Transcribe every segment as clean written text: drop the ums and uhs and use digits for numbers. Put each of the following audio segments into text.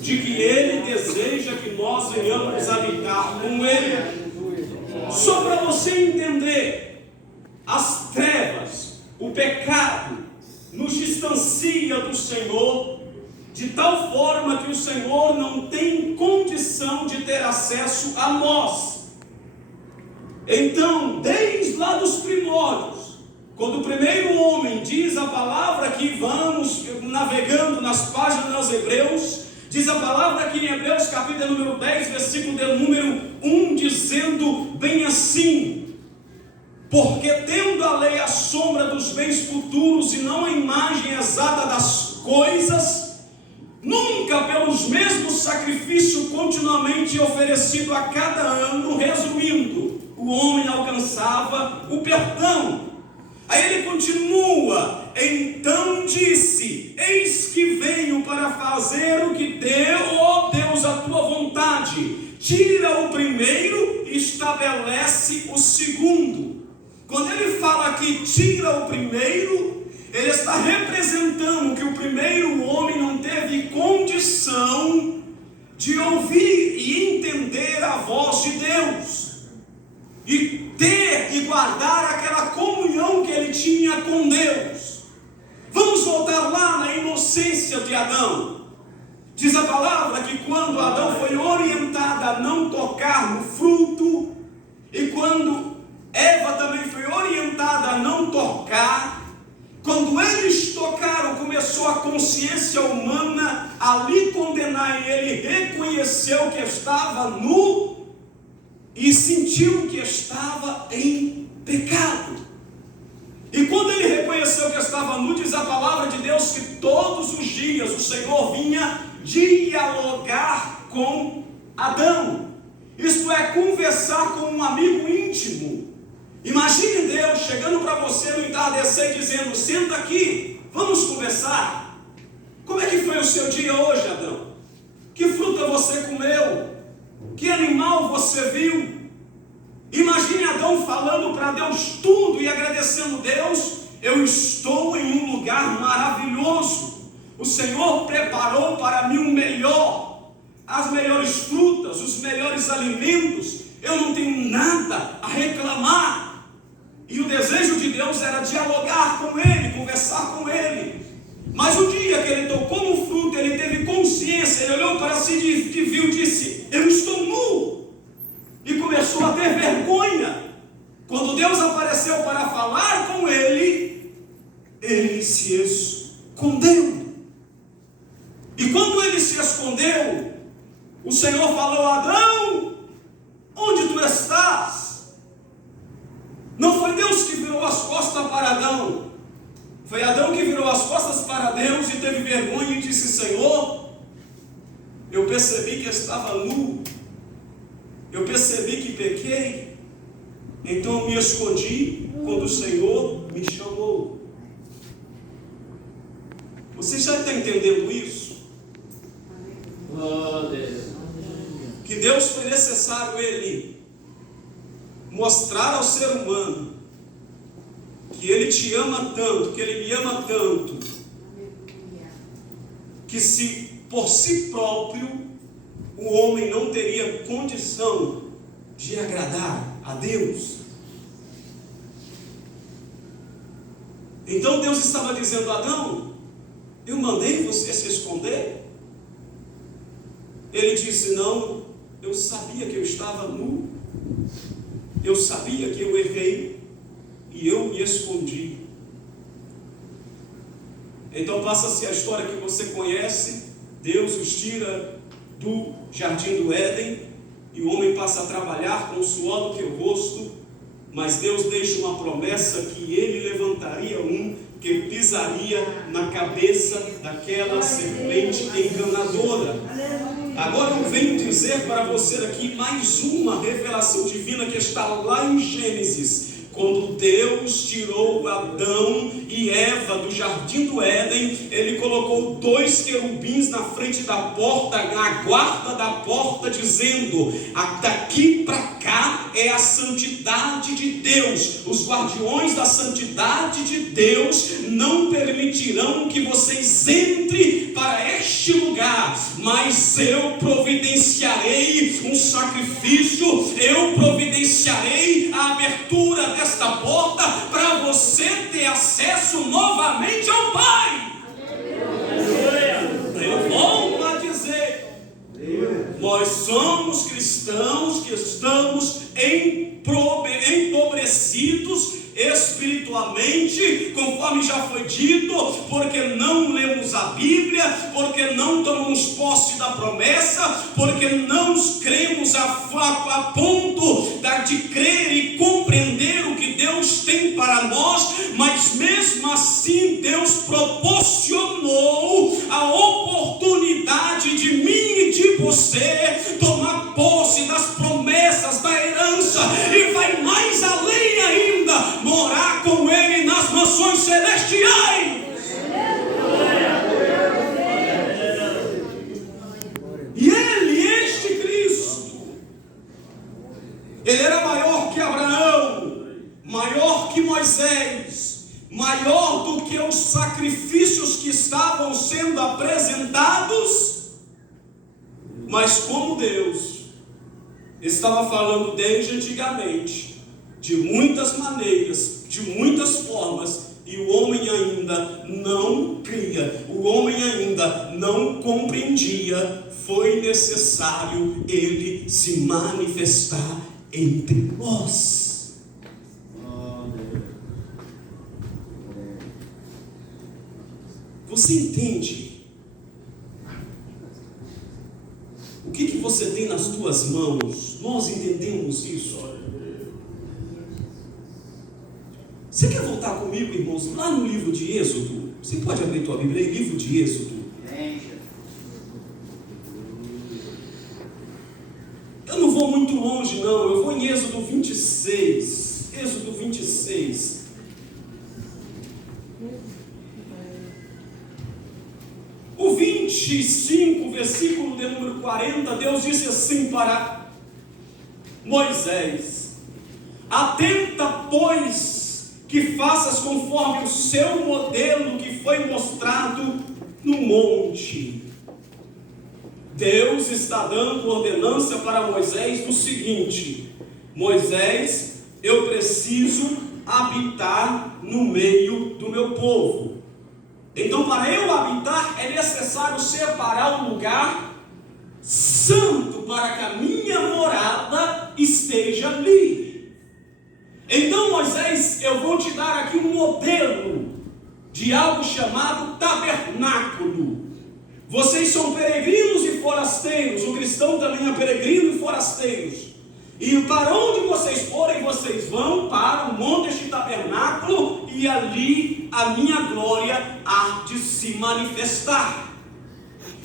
de que Ele deseja que nós venhamos habitar com Ele. Só para você entender, as trevas, o pecado, nos distancia do Senhor, de tal forma que o Senhor não tem condição de ter acesso a nós. Então, desde lá dos primórdios, quando o primeiro homem diz a palavra que vamos navegando nas páginas dos Hebreus, diz a palavra aqui em Hebreus capítulo número 10, versículo de número 1, dizendo bem assim: porque tendo a lei a sombra dos bens futuros e não a imagem exata das coisas, nunca pelos mesmos sacrifícios continuamente oferecido a cada ano, resumindo, o homem alcançava o perdão. Aí ele continua: então disse, eis que venho para fazer o que deu, ó Deus, a tua vontade. Tira o primeiro e estabelece o segundo. Quando ele fala aqui, tira o primeiro, ele está representando que o primeiro homem não teve condição de ouvir e entender a voz de Deus, e ter e guardar aquela comunhão que ele tinha com Deus. Vamos voltar lá na inocência de Adão. Diz a palavra que quando Adão foi orientado a não tocar no fruto, e quando Eva também foi orientada a não tocar, quando eles tocaram, começou a consciência humana a lhe condenar, e ele reconheceu que estava nu e sentiu que estava em pecado. E quando ele reconheceu que estava nu, diz a palavra de Deus que todos os dias o Senhor vinha dialogar com Adão. Isto é, conversar com um amigo íntimo. Imagine Deus chegando para você no entardecer e dizendo: senta aqui, vamos conversar. Como é que foi o seu dia hoje, Adão? Que fruta você comeu? Que animal você viu? Imagine Adão falando para Deus tudo e agradecendo Deus: eu estou em um lugar maravilhoso. O Senhor preparou para mim o melhor, as melhores frutas, os melhores alimentos. Eu não tenho nada a reclamar. E o desejo de Deus era dialogar com ele, conversar com ele. Mas o dia que ele tocou no fruto, ele teve consciência, ele olhou para si e viu, disse: eu estou nu. E começou a ter vergonha. Quando Deus apareceu para falar com ele, ele se escondeu. E quando ele se escondeu, o Senhor falou: Adão, onde tu estás? Não foi Deus que virou as costas para Adão, foi Adão que virou as costas para Deus e teve vergonha e disse: Senhor, eu percebi que estava nu, eu percebi que pequei, então me escondi quando o Senhor me chamou. Você já está entendendo isso? Oh, Deus. Que Deus foi necessário ele mostrar ao ser humano que ele te ama tanto, que ele me ama tanto, que se por si próprio o homem não teria condição de agradar a Deus. Então Deus estava dizendo: Adão, eu mandei você se esconder? Ele disse: não, eu sabia que eu estava nu, eu sabia que eu errei e eu me escondi. Então passa-se a história que você conhece. Deus os tira do jardim do Éden e o homem passa a trabalhar com o suor do teu rosto, mas Deus deixa uma promessa que ele levantaria um que pisaria na cabeça daquela serpente enganadora. Agora eu venho dizer para você aqui mais uma revelação divina que está lá em Gênesis. Quando Deus tirou Adão e Eva do jardim do Éden, ele colocou 2 querubins na frente da porta, na guarda da porta, dizendo: daqui para cá é a santidade de Deus. Os guardiões da santidade de Deus não permitirão que vocês entrem para este lugar, mas eu providenciarei um sacrifício, eu providenciarei a abertura desta porta para você ter acesso novamente ao Pai. Eu volto a dizer, nós somos cristãos que estamos empobrecidos espiritualmente, conforme já foi dito, porque não lemos a Bíblia, porque não tomamos posse da promessa, porque não cremos a ponto de crer e compreender o que Deus tem para nós, mas mesmo assim Deus proporcionou a oportunidade de mim e de você tomar posse das promessas da herança, e vai mais além ainda, morar com Ele nas mansões celestiais. E Ele, este Cristo, Ele era maior que Abraão, maior que Moisés, maior do que os sacrifícios que estavam sendo apresentados. Mas como Deus estava falando desde antigamente, de muitas maneiras, de muitas formas, e o homem ainda não cria, o homem ainda não compreendia, foi necessário Ele se manifestar entre nós. Você entende? O que você tem nas tuas mãos? Nós entendemos isso. Você quer voltar comigo, irmãos, lá no livro de Êxodo? Você pode abrir tua Bíblia aí, livro de Êxodo. Eu não vou muito longe não, eu vou em Êxodo 26. Êxodo 26. O 25, versículo de número 40, Deus disse assim para Moisés: atenta, pois, que faças conforme o seu modelo que foi mostrado no monte. Deus está dando ordenança para Moisés do seguinte: Moisés, eu preciso habitar no meio do meu povo. Então, para eu habitar, é necessário separar um lugar santo para que a minha morada esteja ali. Então, Moisés, eu vou te dar aqui um modelo de algo chamado tabernáculo. Vocês são peregrinos e forasteiros, o cristão também é peregrino e forasteiro. E para onde vocês forem, vocês vão para o monte deste tabernáculo, e ali a minha glória há de se manifestar.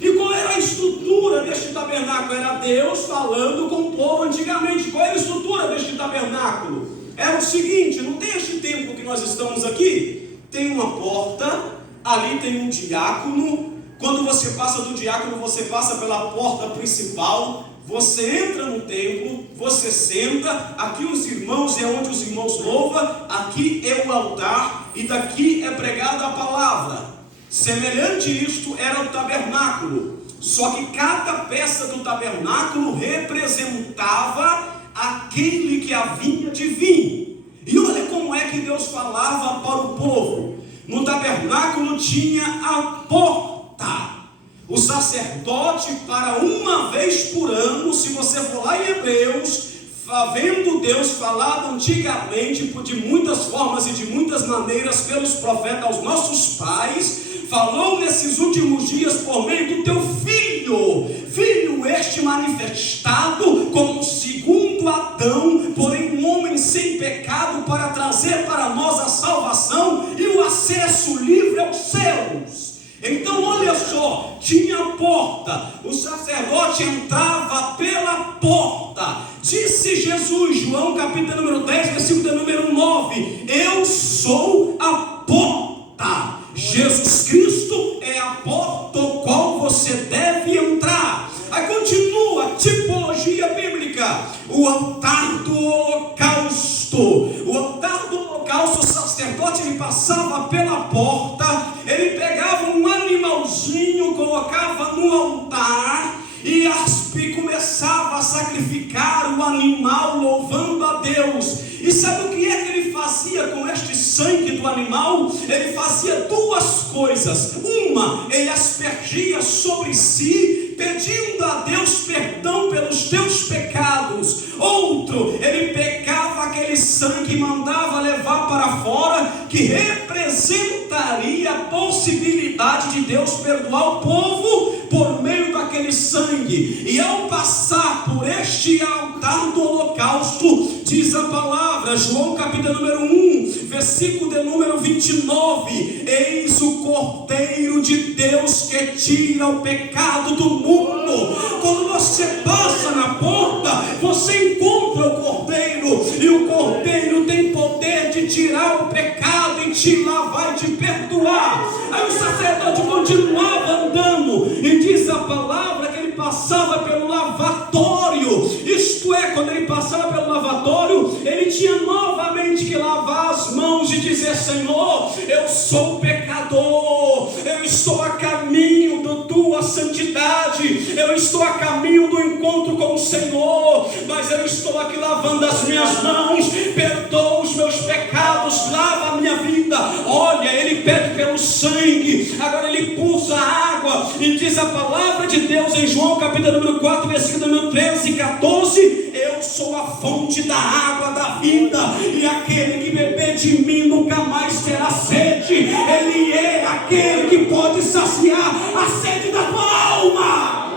E qual era a estrutura deste tabernáculo? Era Deus falando com o povo antigamente. Qual era a estrutura deste tabernáculo? Era o seguinte: não tem este templo que nós estamos aqui? Tem uma porta, ali tem um diácono. Quando você passa do diácono, você passa pela porta principal. Você entra no templo, você senta, aqui os irmãos é onde os irmãos louvam, aqui é o altar, e daqui é pregada a palavra. Semelhante a isto era o tabernáculo, só que cada peça do tabernáculo representava aquele que havia de vir. E olha como é que Deus falava para o povo. No tabernáculo tinha a porta. O sacerdote, para uma vez por ano, se você for lá em Hebreus, vendo Deus falado antigamente, de muitas formas e de muitas maneiras, pelos profetas aos nossos pais, falou nesses últimos dias por meio do teu filho este manifestado como segundo Adão, porém um homem sem pecado, para trazer para nós a salvação e o acesso livre aos céus. Então olha só, tinha a porta, o sacerdote entrava pela porta. Disse Jesus, João capítulo número 10, versículo número 9: eu sou a porta. Jesus Cristo é a porta ao qual você deve entrar. Aí continua a tipologia bíblica: o altar animal, ele fazia duas coisas. Uma, ele aspergia sobre si, pedindo a Deus perdão pelos teus pecados. Outro, ele pegava aquele sangue e mandava levar para fora, que representaria a possibilidade de Deus perdoar o povo por meio daquele sangue. E ao passar por este altar do holocausto, diz a palavra, João capítulo número 1, versículo de número 29, eis o Cordeiro de Deus que tira o pecado do mundo. Quando você passa na porta, você encontra o Cordeiro, e o Cordeiro tem poder de tirar o pecado e te lavar e te perdoar. Aí o sacerdote continuava andando, e diz a palavra que ele passava pelo lavatório. Isto é, quando ele passava pelo lavatório, ele tinha novamente que lavar as mãos e dizer: Senhor, eu sou pecador, eu estou a caminho da tua santidade, eu estou a caminho do encontro com o Senhor, mas eu estou aqui lavando as minhas mãos, perdoa os meus pecados, lava a minha vida. Olha, ele pede pelo sangue, agora ele pulsa a água, e diz a palavra de Deus em João capítulo número 4, versículo número 13 e 14: eu sou a fonte da água da vida, e aquele que beber de mim nunca mais terá sede. Ele é aquele que pode saciar a sede da tua alma.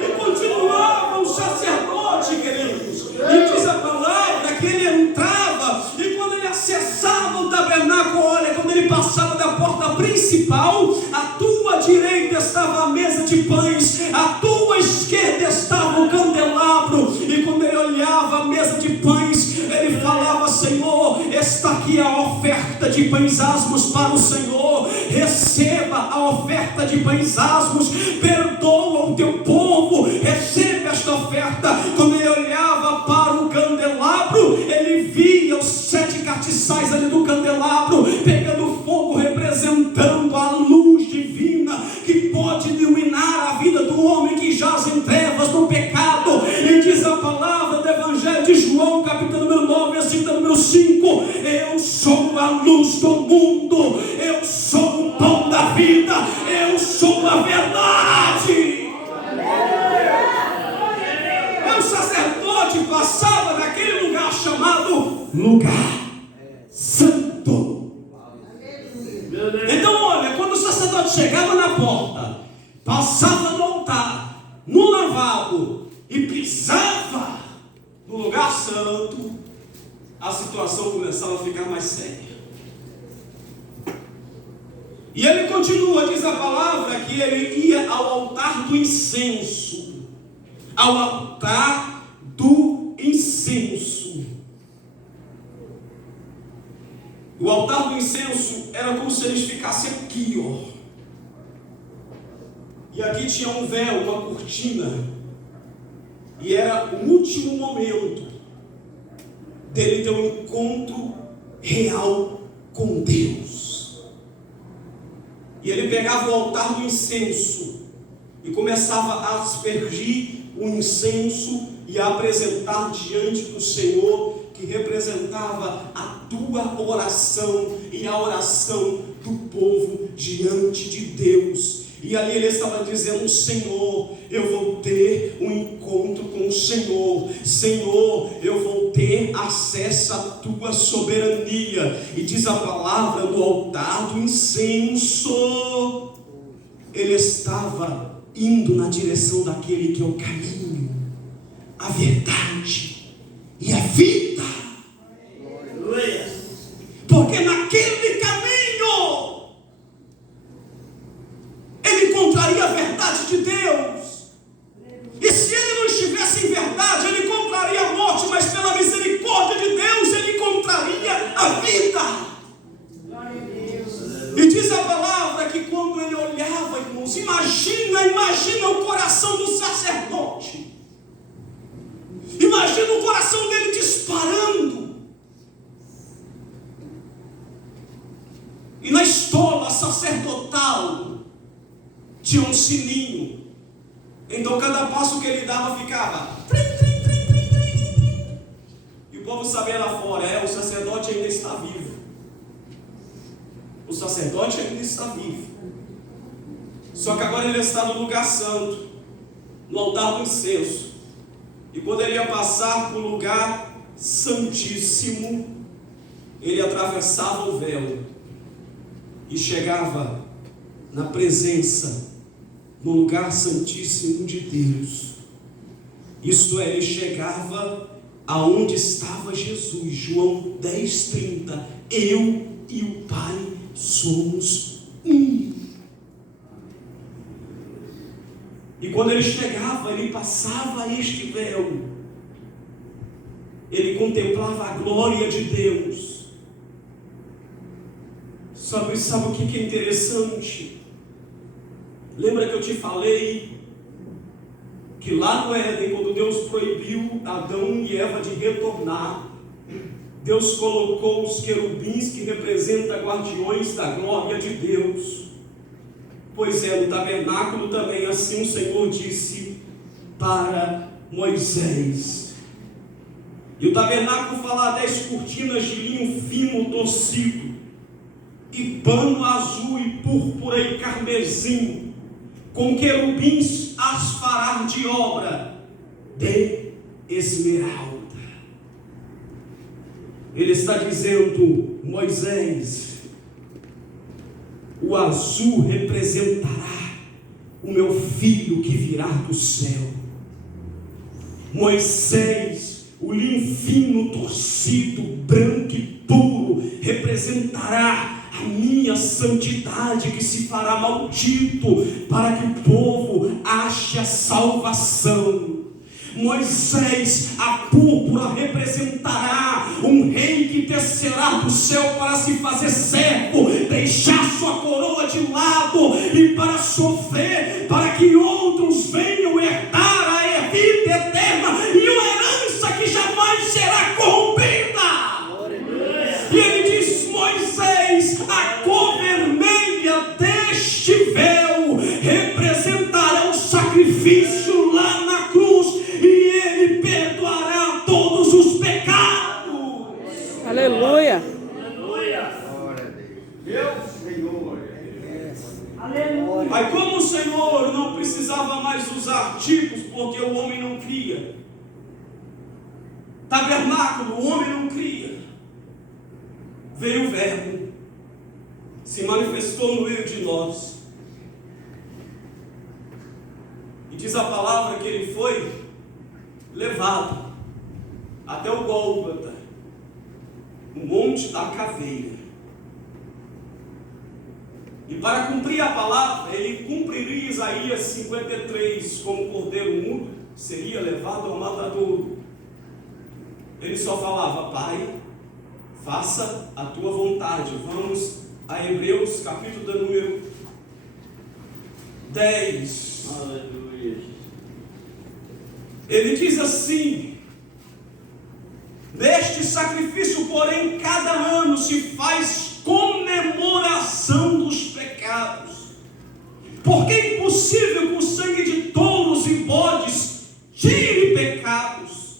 E continuava o sacerdote, queridos, e diz a palavra que ele entrava, e quando ele acessava o tabernáculo, olha, quando ele passava da porta principal, à tua direita estava a mesa de pães, à tua esquerda estava o candelabro. E quando ele olhava a mesa de pães, ele falava: Senhor, está aqui a oferta de pães asmos para o Senhor, receba a oferta de pães asmos, perdoa o teu povo, receba esta oferta. Quando ele olhava para o candelabro, ele via os 7 castiçais ali do candelabro pegando fogo, representando a luz divina que pode iluminar a vida do homem que jaz em trevas no pecado. E diz a palavra do Evangelho de João capítulo número 9, versículo número 5: eu sou a luz do mundo, eu sou o pão da vida, eu sou a verdade. O sacerdote passava naquele lugar chamado lugar santo. Então olha, quando o sacerdote chegava na porta, passava no altar, no lavabo, e pisava no lugar santo, a situação começava a ficar mais séria. E ele continua, diz a palavra, que ele ia ao altar do incenso. Ao altar do incenso. O altar do incenso era como se eles ficassem aqui, ó. E aqui tinha um véu, uma cortina. E era o último momento dele ter um encontro real com Deus. E ele pegava o altar do incenso e começava a aspergir o incenso e a apresentar diante do Senhor, que representava a tua oração e a oração do povo diante de Deus. E ali ele estava dizendo: Senhor, eu vou ter um encontro com o Senhor. Senhor, eu vou ter acesso à tua soberania. E diz a palavra, do altar do incenso, ele estava indo na direção daquele que é o caminho, a verdade e a vida. Porque naquele caminho ele encontraria a verdade de Deus. E se ele não estivesse em verdade, ele encontraria a morte, mas pela misericórdia de Deus ele encontraria a vida. E diz a palavra que quando ele olhava, irmãos, imagina o coração do sacerdote. Imagina o coração dele disparando. E na estola sacerdotal tinha um sininho. Então cada passo que ele dava ficava. povo sabia lá fora, o sacerdote ainda está vivo. O sacerdote ainda está vivo. Só que agora ele está no lugar santo, no altar do incenso. E quando ele ia passar para o lugar santíssimo, ele atravessava o véu e chegava na presença, no lugar santíssimo de Deus. Isto é, ele chegava aonde estava Jesus. João 10:30. Eu e o Pai somos um. E quando ele chegava, ele passava este véu, ele contemplava a glória de Deus. Sabe o que é interessante? Lembra que eu te falei que lá no Éden, quando Deus proibiu Adão e Eva de retornar, Deus colocou os querubins que representam guardiões da glória de Deus. Pois é, no tabernáculo também assim o Senhor disse para Moisés. E o tabernáculo fala 10 cortinas de linho fino torcido, e pano azul e púrpura e carmesim, com querubins as fará de obra de esmeralda. Ele está dizendo, Moisés, o azul representará o meu filho que virá do céu. Moisés, o linho fino, torcido, branco e puro, representará a minha santidade que se fará maldito, para que o povo ache a salvação. Moisés, a púrpura representará um rei que descerá do céu para se fazer servo, deixar sua coroa de lado e para sofrer, para que outros venham herdar a vida eterna e uma herança que jamais será corrompida. E ele diz, Moisés, a cor vermelha deste véu representará o sacrifício lá na cruz, e ele perdoará todos os pecados. Aleluia. Aleluia. Deus, Senhor. Aleluia. Aí como o Senhor não precisava mais usar tipos, porque o homem não cria, tabernáculo, o homem não cria, veio o Verbo, se manifestou no meio de nós, e diz a palavra que ele foi levado até o Gólgota, o monte da caveira, e para cumprir a palavra, ele cumpriria Isaías 53, como o cordeiro mudo seria levado ao matadouro. Ele só falava, Pai, faça a tua vontade. Vamos a Hebreus, capítulo de número 10. Aleluia. Ele diz assim, neste sacrifício, porém, cada ano se faz comemoração dos pecados, porque é impossível que o sangue de touros e bodes tire pecados.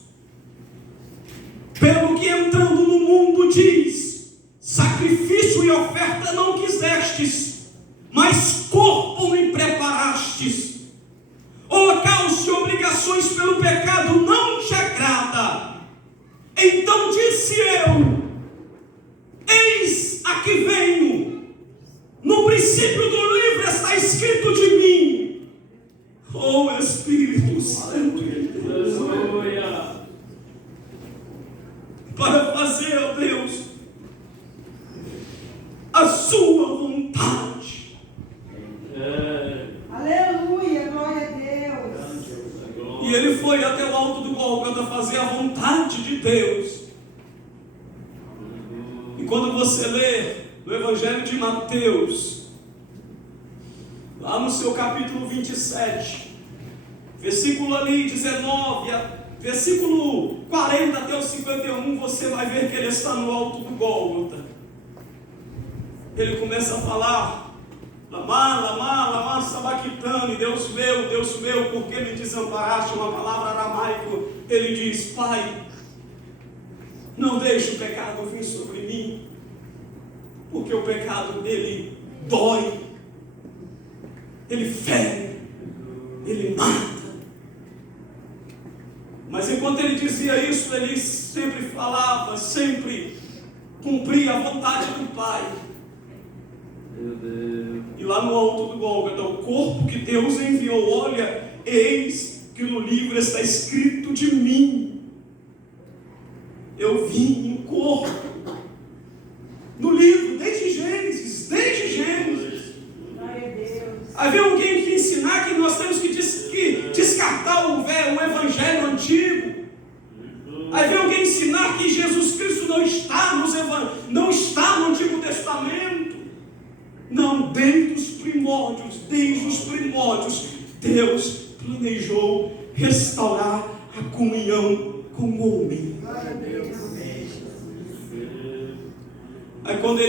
Pelo que entrando no mundo diz, sacrifício e oferta não quisestes, mas corpo me preparastes. Holocausto e obrigações pelo pecado não te agrada. Então disse eu, eis aqui venho. No princípio do livro está escrito de mim, oh Espírito Santo de Deus, Aleluia. para fazer, ó Deus, a sua vontade. Aleluia, glória a Deus. E ele foi até o alto do Gólgota fazer a vontade de Deus. E quando você lê no Evangelho de Mateus, lá no seu capítulo 27, versículo ali 19, versículo 40 até o 51, você vai ver que ele está no alto do Gólgota. Ele começa a falar, Lamá, sabachthani, Deus meu, por que me desamparaste? Uma palavra aramaico. Ele diz, Pai, Não deixe o pecado vir sobre mim, porque o pecado dele dói, ele fere, ele mata. Mas enquanto ele dizia isso, ele sempre falava, sempre cumpria a vontade do Pai. Meu Deus. E lá no alto do Gólgota, o corpo que Deus enviou, olha, eis que no livro está escrito de mim. Eu vim em corpo. No livro, desde Gênesis. Glória a Deus. Havia alguém que ensinar que nós temos que descartar o evangelho antigo. Havia alguém ensinar que Jesus Cristo não está no Antigo Testamento. Não, desde os primórdios, Deus planejou restaurar a comunhão com o homem. Glória a Deus. Aí quando ele